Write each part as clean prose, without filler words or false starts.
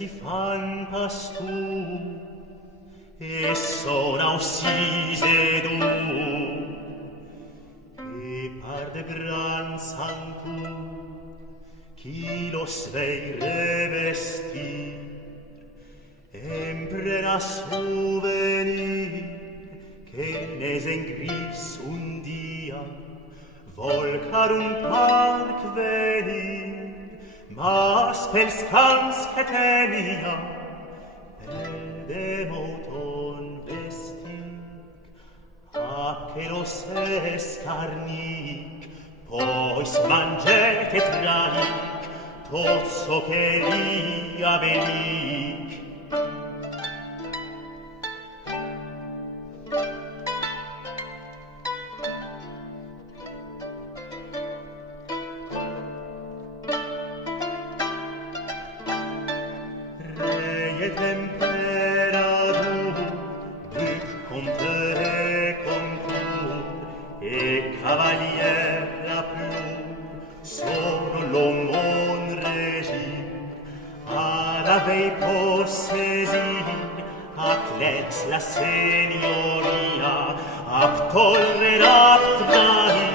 si fan pastur e son aussise du e par de gran sanctur qui los vei revestir emprena souvenir che nes en gris un dia volcar un parc venir mas pels camps che tenia perdem auton vestic a che los escarnic pois manget et tralic tot so che li avelic et temperatur, duc comte et concour, et cavalier a plur, sono l'homme régir, à la veille possesir, athlètes la signoria, aptoller aptrair,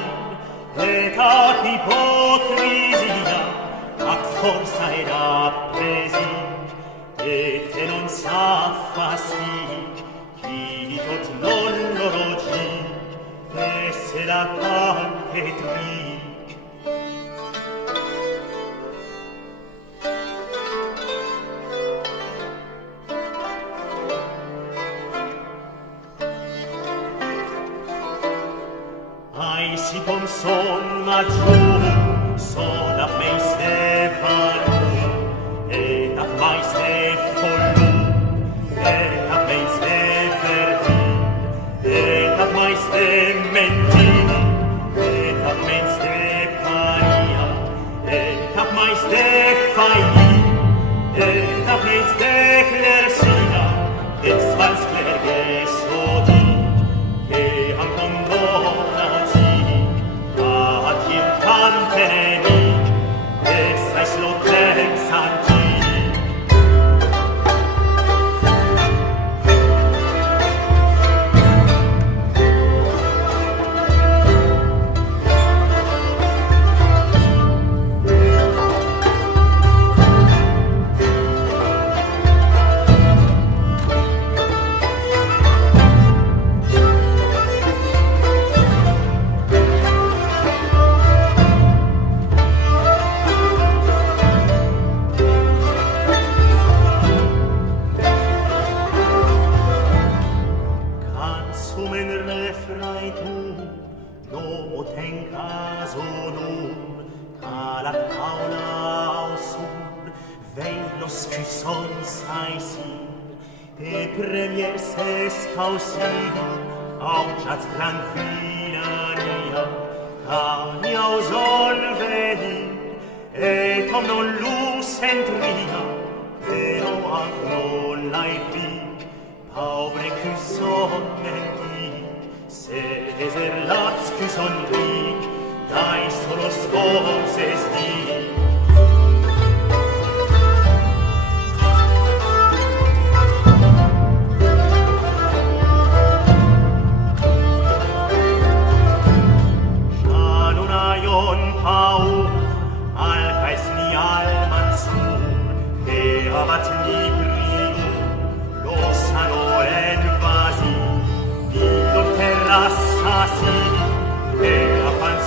et ap hypocrisia, ac forza et appresir, et te non sa fastic, qui tot non lo logic, et se la pan et ric. Ai si com son maggior, son a meis de valor, et a mais de follor, et a meis de verdir, et a mais de mentir, et a meis de paria, et a mais de faillir, et a meis de clercia, des vals clergues odic, et am condona ozic, ad il cante nemic, et sais lo temps antic. Assassin, et a pans